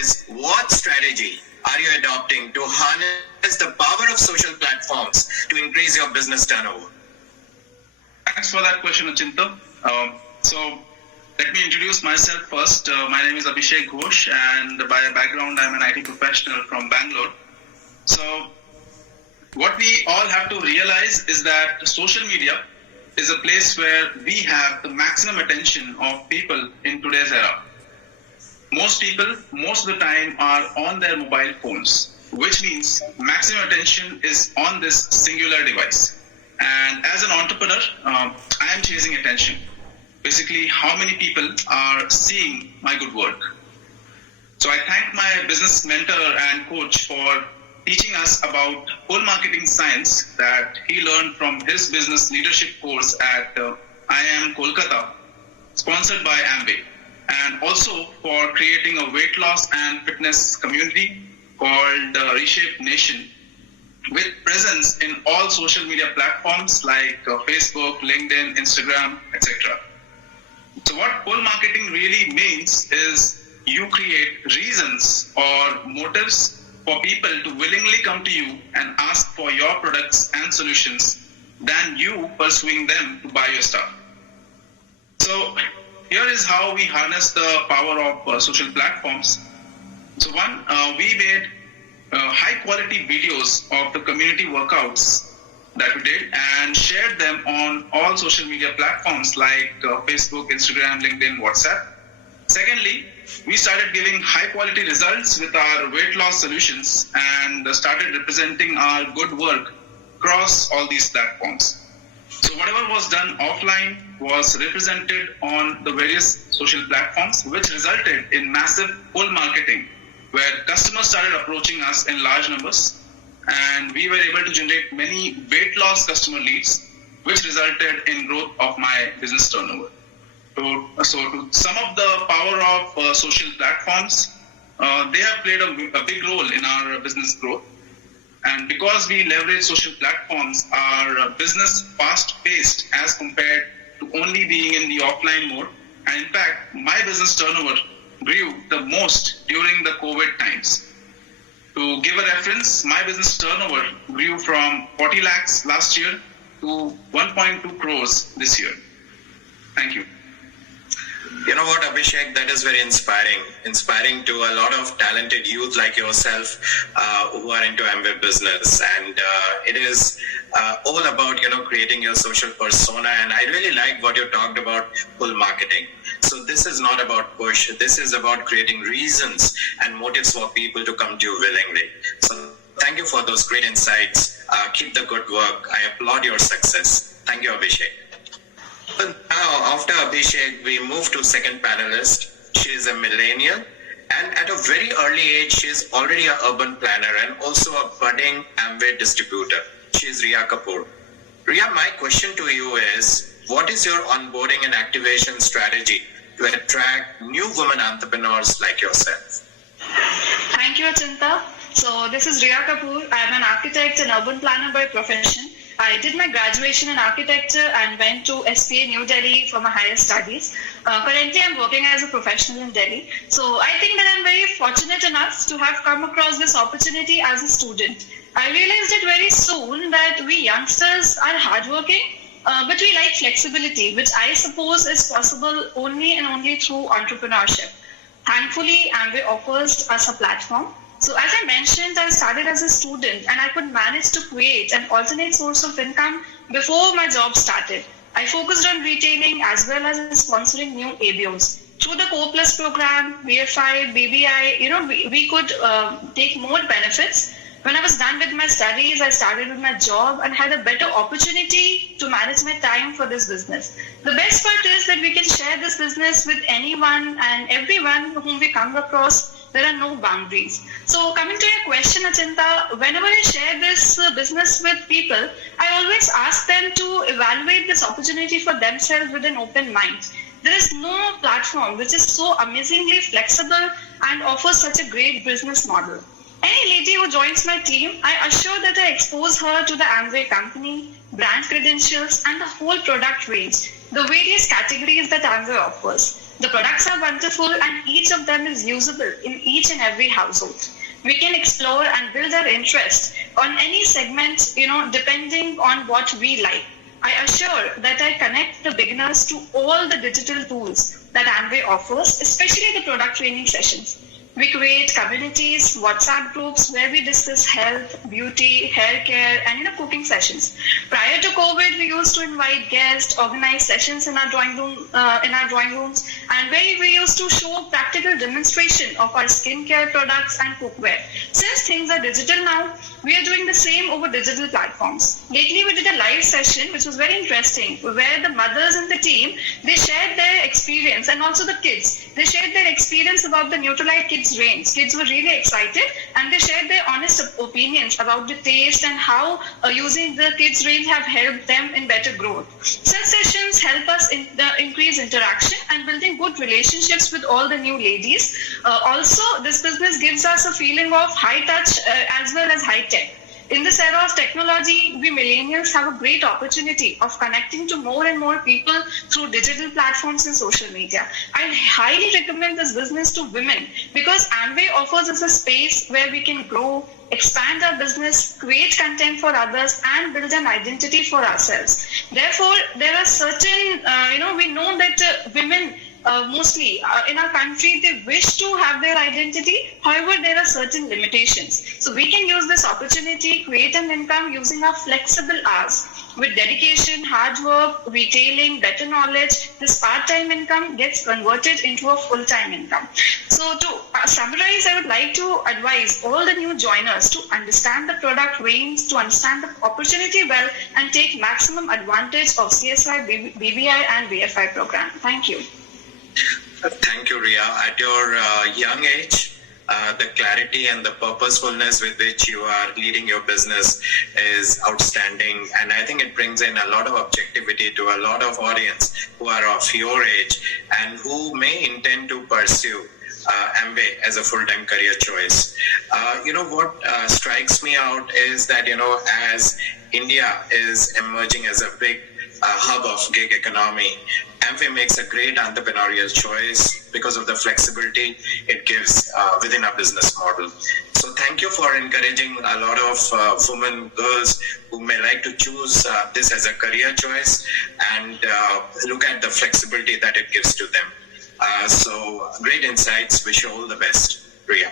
is, what strategy are you adopting to harness the power of social platforms to increase your business turnover? Thanks for that question, Achinta. So let me introduce myself first. My name is Abhishek Ghosh, and by background, I'm an IT professional from Bangalore. So what we all have to realize is that social media is a place where we have the maximum attention of people in today's era. Most people, most of the time, are on their mobile phones, which means maximum attention is on this singular device. And as an entrepreneur, I am chasing attention. Basically, how many people are seeing my good work. So I thank my business mentor and coach for teaching us about pull marketing science that he learned from his business leadership course at IIM Kolkata, sponsored by Amway, and also for creating a weight loss and fitness community called Reshape Nation, with presence in all social media platforms like Facebook, LinkedIn, Instagram, etc. So what pull marketing really means is you create reasons or motives for people to willingly come to you and ask for your products and solutions than you pursuing them to buy your stuff. So here is how we harness the power of social platforms. So one, we made high quality videos of the community workouts that we did and shared them on all social media platforms like Facebook, Instagram, LinkedIn, WhatsApp. Secondly, we started giving high quality results with our weight loss solutions and started representing our good work across all these platforms. So whatever was done offline was represented on the various social platforms, which resulted in massive pull marketing, where customers started approaching us in large numbers, and we were able to generate many weight loss customer leads, which resulted in growth of my business turnover. So to sum up the power of social platforms, they have played a big role in our business growth. And because we leverage social platforms, our business fast-paced as compared to only being in the offline mode. And in fact, my business turnover grew the most during the COVID times. To give a reference, my business turnover grew from 40 lakhs last year to 1.2 crores this year. Thank you. You know what, Abhishek, that is very inspiring to a lot of talented youth like yourself who are into Amway business. And it is all about, creating your social persona. And I really like what you talked about, pull marketing. So this is not about push. This is about creating reasons and motives for people to come to you willingly. So thank you for those great insights. Keep the good work. I applaud your success. Thank you, Abhishek. Now, after Abhishek, we move to second panelist. She is a millennial, and at a very early age, she is already an urban planner and also a budding Amway distributor. She is Riya Kapoor. Riya, my question to you is, what is your onboarding and activation strategy to attract new women entrepreneurs like yourself? Thank you, Achinta. So this is Riya Kapoor. I am an architect and urban planner by profession. I did my graduation in architecture and went to SPA New Delhi for my higher studies. Currently, I'm working as a professional in Delhi. So I think that I'm very fortunate enough to have come across this opportunity as a student. I realized it very soon that we youngsters are hardworking, but we like flexibility, which I suppose is possible only and only through entrepreneurship. Thankfully, Amway offers us a platform. So as I mentioned, I started as a student and I could manage to create an alternate source of income before my job started. I focused on retailing as well as sponsoring new ABOs. Through the Core Plus program, BFI, BBI, we could take more benefits. When I was done with my studies, I started with my job and had a better opportunity to manage my time for this business. The best part is that we can share this business with anyone and everyone whom we come across. There are no boundaries. So coming to your question, Achinta, whenever I share this business with people, I always ask them to evaluate this opportunity for themselves with an open mind. There is no platform which is so amazingly flexible and offers such a great business model. Any lady who joins my team, I assure that I expose her to the Amway company, brand credentials, and the whole product range, the various categories that Amway offers. The products are wonderful and each of them is usable in each and every household. We can explore and build our interest on any segment, depending on what we like. I assure that I connect the beginners to all the digital tools that Amway offers, especially the product training sessions. We create communities, WhatsApp groups where we discuss health, beauty, hair care, and cooking sessions. Prior to COVID, we used to invite guests, organize sessions in our drawing rooms, and where we used to show practical demonstration of our skincare products and cookware. Since things are digital now, we are doing the same over digital platforms. Lately, we did a live session, which was very interesting, where the mothers in the team, they shared their experience, and also the kids. They shared their experience about the Nutralite Kids range. Kids were really excited, and they shared their honest opinions about the taste and how using the kids range have helped them in better growth. Such sessions help us increase interaction and building good relationships with all the new ladies. Also, this business gives us a feeling of high touch as well as high tech. In this era of technology, we millennials have a great opportunity of connecting to more and more people through digital platforms and social media. I highly recommend this business to women because Amway offers us a space where we can grow, expand our business, create content for others, and build an identity for ourselves. Therefore, there are certain, we know that women mostly in our country, they wish to have their identity. However, there are certain limitations. So we can use this opportunity, create an income using our flexible hours. With dedication, hard work, retailing, better knowledge, this part-time income gets converted into a full-time income. So to summarize, I would like to advise all the new joiners to understand the product range, to understand the opportunity well, and take maximum advantage of CSI, BBI, and BFI program. Thank you. Thank you, Ria. At your young age, the clarity and the purposefulness with which you are leading your business is outstanding. And I think it brings in a lot of objectivity to a lot of audience who are of your age and who may intend to pursue Amway as a full-time career choice. What strikes me out is that, as India is emerging as a big hub of gig economy, Amway makes a great entrepreneurial choice because of the flexibility it gives within our business model. So thank you for encouraging a lot of women, girls who may like to choose this as a career choice and look at the flexibility that it gives to them. So great insights. Wish you all the best, Ria.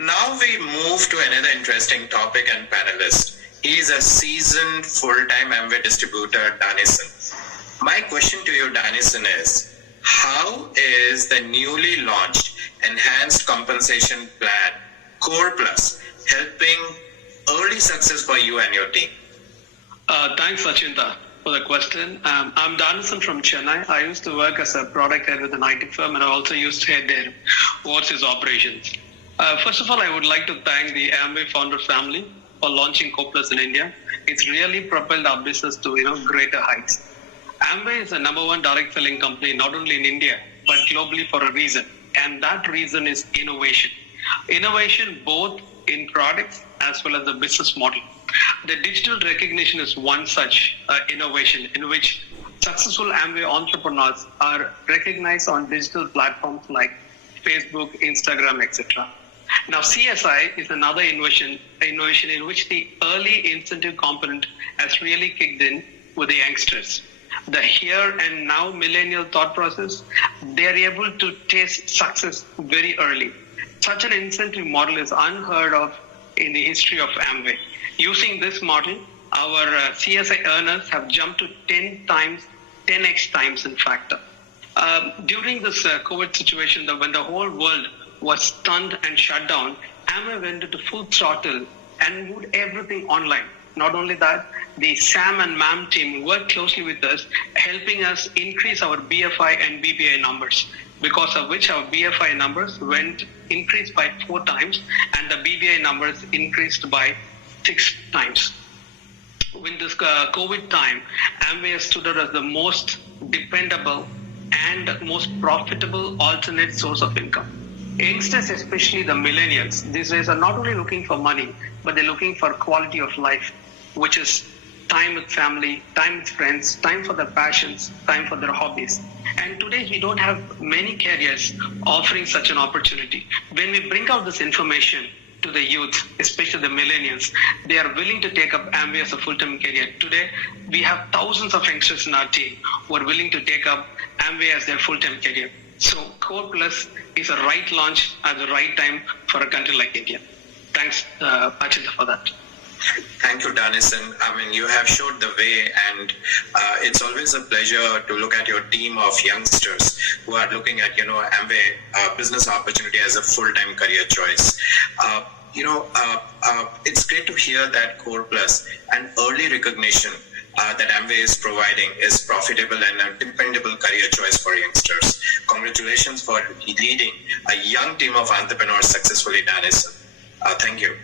Now we move to another interesting topic and panelist. He is a seasoned full-time Amway distributor, Danison. My question to you, Danison, is how is the newly launched enhanced compensation plan, Core Plus, helping early success for you and your team? Thanks, Sachinta, for the question. I'm Danison from Chennai. I used to work as a product head with an IT firm, and I also used to head their overseas operations. First of all, I would like to thank the Amway founder family for launching Core Plus in India. It's really propelled our business to greater heights. Amway is the number one direct selling company not only in India but globally for a reason, and that reason is innovation. Innovation both in products as well as the business model. The digital recognition is one such innovation in which successful Amway entrepreneurs are recognized on digital platforms like Facebook, Instagram, etc. Now, CSI is another innovation in which the early incentive component has really kicked in with the youngsters. The here and now millennial thought process, they are able to taste success very early. Such an incentive model is unheard of in the history of Amway. Using this model, our CSI earners have jumped to 10x times in fact. During this COVID situation, when the whole world was stunned and shut down, Amway went into full throttle and moved everything online. Not only that, the Sam and Mam team worked closely with us, helping us increase our BFI and BBI numbers, because of which our BFI numbers increased by 4 times and the BBI numbers increased by 6 times. In this COVID time, Amway stood out as the most dependable and most profitable alternate source of income. Youngsters, especially the millennials, these days are not only looking for money, but they're looking for quality of life, which is time with family, time with friends, time for their passions, time for their hobbies. And today we don't have many careers offering such an opportunity. When we bring out this information to the youth, especially the millennials, they are willing to take up Amway as a full-time career. Today, we have thousands of youngsters in our team who are willing to take up Amway as their full-time career. So Core Plus is a right launch at the right time for a country like India. Thanks, Achinta, for that. Thank you, Danison. I mean, you have showed the way, and it's always a pleasure to look at your team of youngsters who are looking at, Amway business opportunity as a full-time career choice. It's great to hear that Core Plus and early recognition that Amway is providing is profitable and a dependable career choice for youngsters. Congratulations for leading a young team of entrepreneurs successfully, Danison. Thank you.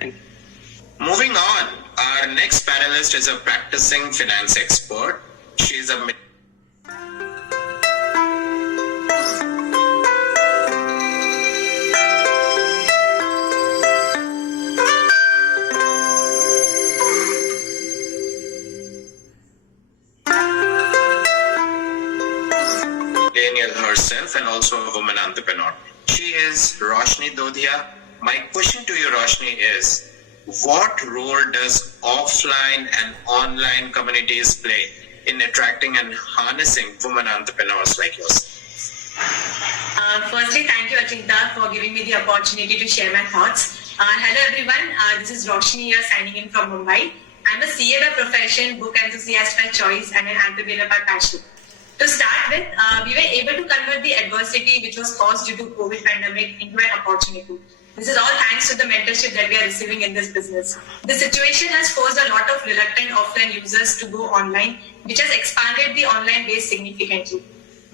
Moving on, our next panelist is a practicing finance expert. She is a millennial herself and also a woman entrepreneur. She is Roshni Dodhia. My question to you, Roshni, is what role does offline and online communities play in attracting and harnessing women entrepreneurs like yours? Firstly, thank you, Achinta, for giving me the opportunity to share my thoughts. Hello, everyone. This is Roshni here signing in from Mumbai. I'm a CA by profession, book enthusiast by choice, and an entrepreneur by passion. To start with, we were able to convert the adversity which was caused due to COVID pandemic into an opportunity. This is all thanks to the mentorship that we are receiving in this business. The situation has forced a lot of reluctant offline users to go online, which has expanded the online base significantly.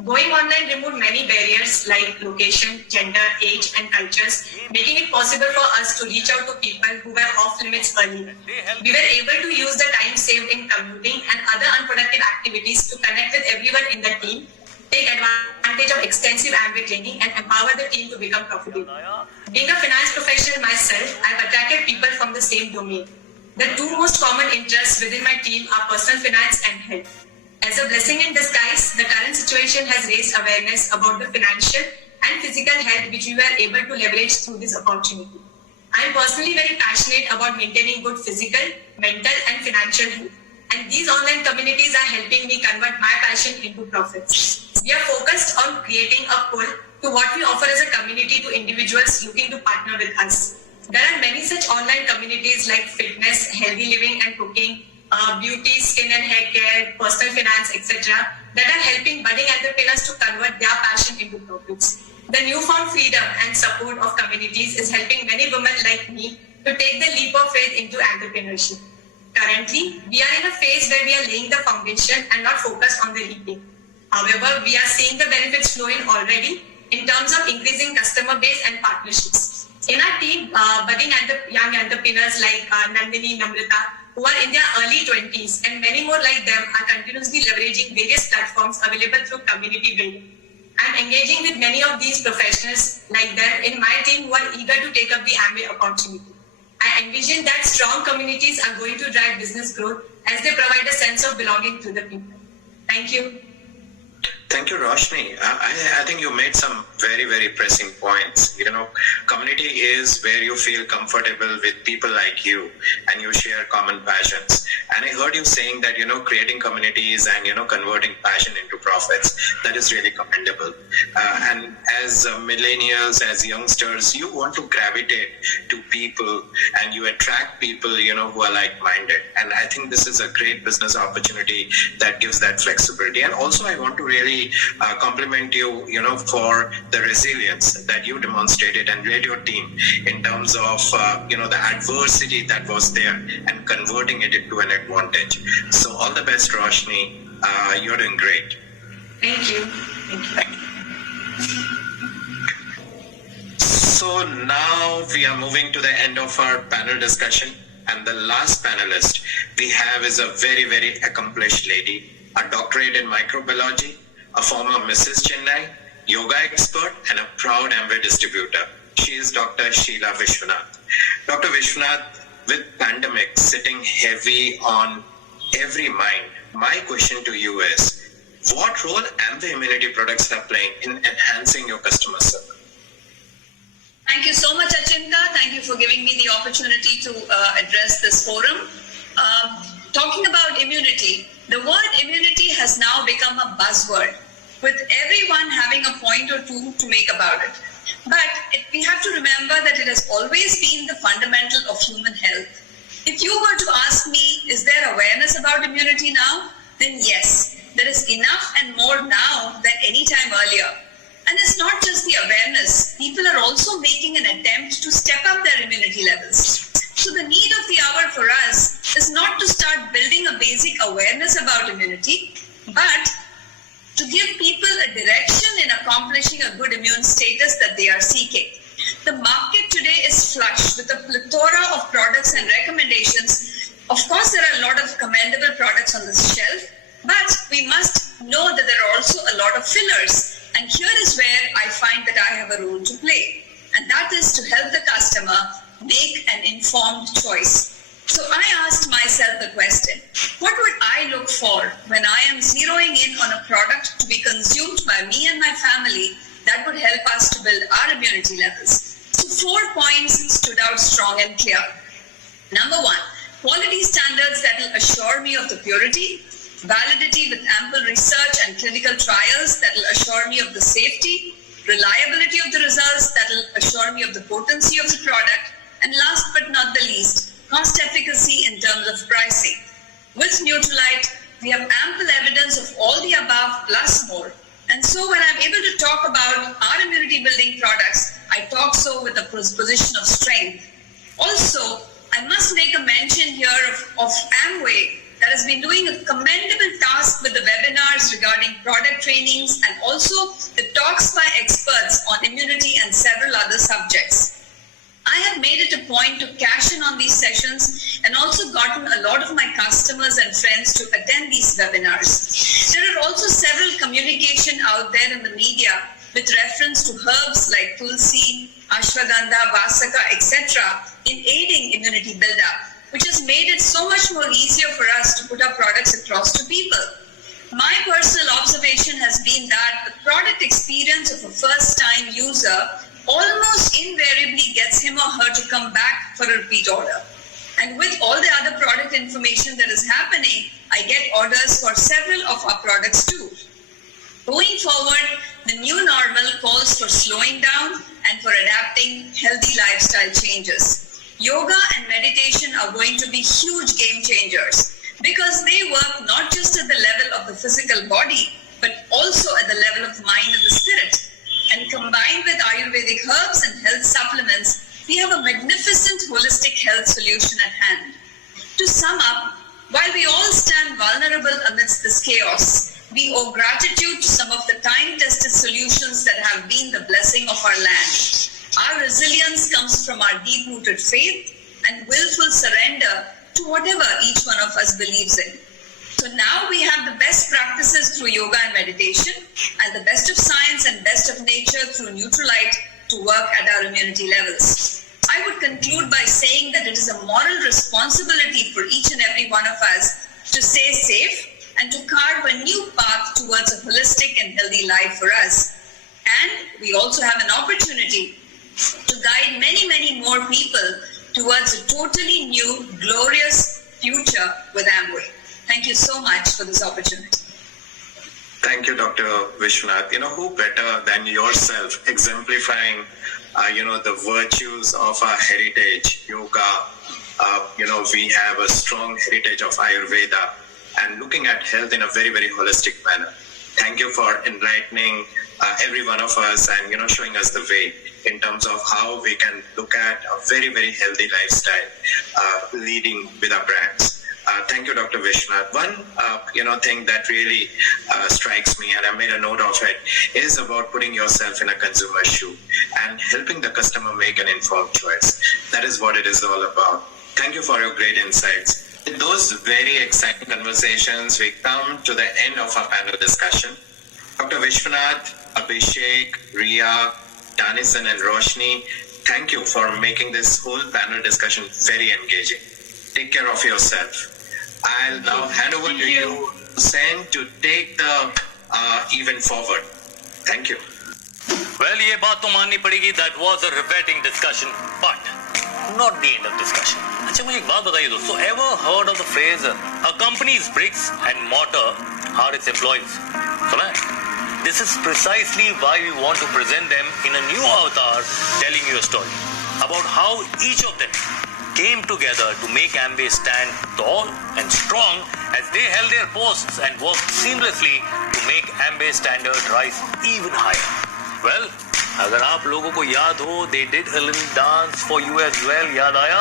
Going online removed many barriers like location, gender, age, and cultures, making it possible for us to reach out to people who were off limits earlier. We were able to use the time saved in commuting and other unproductive activities to connect with everyone in the team, take advantage of extensive Amway training, and empower the team to become profitable. Being a finance professional myself, I've attracted people from the same domain. The two most common interests within my team are personal finance and health. As a blessing in disguise, the current situation has raised awareness about the financial and physical health which we were able to leverage through this opportunity. I am personally very passionate about maintaining good physical, mental, and financial health. And these online communities are helping me convert my passion into profits. We are focused on creating a pull to what we offer as a community to individuals looking to partner with us. There are many such online communities like fitness, healthy living and cooking, beauty, skin and hair care, personal finance, etc. that are helping budding entrepreneurs to convert their passion into profits. The newfound freedom and support of communities is helping many women like me to take the leap of faith into entrepreneurship. Currently, we are in a phase where we are laying the foundation and not focused on the reaping. However, we are seeing the benefits flowing already in terms of increasing customer base and partnerships. In our team, budding young entrepreneurs like Nandini, Namrata, who are in their early 20s, and many more like them are continuously leveraging various platforms available through community building. I'm engaging with many of these professionals like them in my team who are eager to take up the Amway opportunity. I envision that strong communities are going to drive business growth as they provide a sense of belonging to the people. Thank you. Thank you, Roshni. I think you made some very, very pressing points. Community is where you feel comfortable with people like you and you share common passions. And I heard you saying that, creating communities and, converting passion into profits, that is really commendable. And as millennials, as youngsters, you want to gravitate to people and you attract people, who are like-minded. And I think this is a great business opportunity that gives that flexibility. And also I want to really compliment you, for the resilience that you demonstrated and led your team in terms of, the adversity that was there and converting it into an advantage. So all the best, Roshni. You're doing great. Thank you. Thank you. So now we are moving to the end of our panel discussion. And the last panelist we have is a very, very accomplished lady, a doctorate in microbiology, a former Mrs. Chennai, yoga expert, and a proud Amway distributor. She is Dr. Sheila Vishwanath. Dr. Vishwanath, with pandemic sitting heavy on every mind, my question to you is, what role anti-immunity products are playing in enhancing your customer service? Thank you so much, Achinta. Thank you for giving me the opportunity to address this forum. Talking about immunity, the word immunity has now become a buzzword, with everyone having a point or two to make about it. But we have to remember that it has always been the fundamental of human health. If you were to ask me, is there awareness about immunity now? Then yes, there is enough and more now than any time earlier. And it's not just the awareness, people are also making an attempt to step up their immunity levels. So the need of the hour for us is not to start building a basic awareness about immunity, but to give people a direction in accomplishing a good immune status that they are seeking. The market today is flush with a plethora of products and recommendations. Of course, there are a lot of commendable products on the shelf, but we must know that there are also a lot of fillers. And here is where I find that I have a role to play. And that is to help the customer make an informed choice. So I asked myself the question, what would I look for when I am zeroing in on a product to be consumed by me and my family that would help us to build our immunity levels? So 4 points stood out strong and clear. Number 1, quality standards that will assure me of the purity, validity with ample research and clinical trials that will assure me of the safety, reliability of the results that will assure me of the potency of the product, and last but not the least, cost efficacy in terms of pricing. With Neutralite, we have ample evidence of all the above plus more. And so when I'm able to talk about our immunity building products, I talk so with a position of strength. Also, I must make a mention here of Amway, that has been doing a commendable task with the webinars regarding product trainings and also the talks by experts on immunity and several other subjects. I have made it a point to cash in on these sessions and also gotten a lot of my customers and friends to attend these webinars. There are also several communication out there in the media with reference to herbs like tulsi, ashwagandha, vasaka, etc. in aiding immunity buildup, which has made it so much more easier for us to put our products across to people. My personal observation has been that the product experience of a first-time user almost invariably gets him or her to come back for a repeat order. And with all the other product information that is happening, I get orders for several of our products too. Going forward, the new normal calls for slowing down and for adapting healthy lifestyle changes. Yoga and meditation are going to be huge game changers because they work not just at the level of the physical body, but also at the level of mind and the spirit. And combined with Ayurvedic herbs and health supplements, we have a magnificent holistic health solution at hand. To sum up, while we all stand vulnerable amidst this chaos, we owe gratitude to some of the time-tested solutions that have been the blessing of our land. Our resilience comes from our deep-rooted faith and willful surrender to whatever each one of us believes in. So now we have the best practices through yoga and meditation and the best of science and best of nature through Neutralite to work at our immunity levels. I would conclude by saying that it is a moral responsibility for each and every one of us to stay safe and to carve a new path towards a holistic and healthy life for us. And we also have an opportunity to guide many, many more people towards a totally new, glorious future with Amway. Thank you so much for this opportunity. Thank you, Dr. Vishwanath. Who better than yourself exemplifying, the virtues of our heritage, yoga. We have a strong heritage of Ayurveda and looking at health in a very, very holistic manner. Thank you for enlightening every one of us and, showing us the way in terms of how we can look at a very, very healthy lifestyle leading with our brands. Thank you, Dr. Vishwanath. One, thing that really strikes me, and I made a note of it, is about putting yourself in a consumer's shoe and helping the customer make an informed choice. That is what it is all about. Thank you for your great insights. In those very exciting conversations, we come to the end of our panel discussion. Dr. Vishwanath, Abhishek, Riya, Danison, and Roshni, thank you for making this whole panel discussion very engaging. Take care of yourself. I'll now hand over to you, Sen, to take the event forward. Thank you. Well, ये बात तो माननी पड़ेगी, that was a riveting discussion, but not the end of discussion. अच्छा मुझे एक बात बताइए दोस्तों, ever heard of the phrase a company's bricks and mortar are its employees? सुना है? This is precisely why we want to present them in a new avatar, telling you a story about how each of them came together to make Amway stand tall and strong as they held their posts and worked seamlessly to make Amway standard rise even higher. Well, अगर आप लोगों को याद हो, they did a little dance for you as well. याद आया?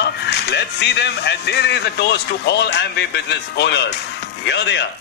Let's see them as they raise a toast to all Amway business owners. Here they are.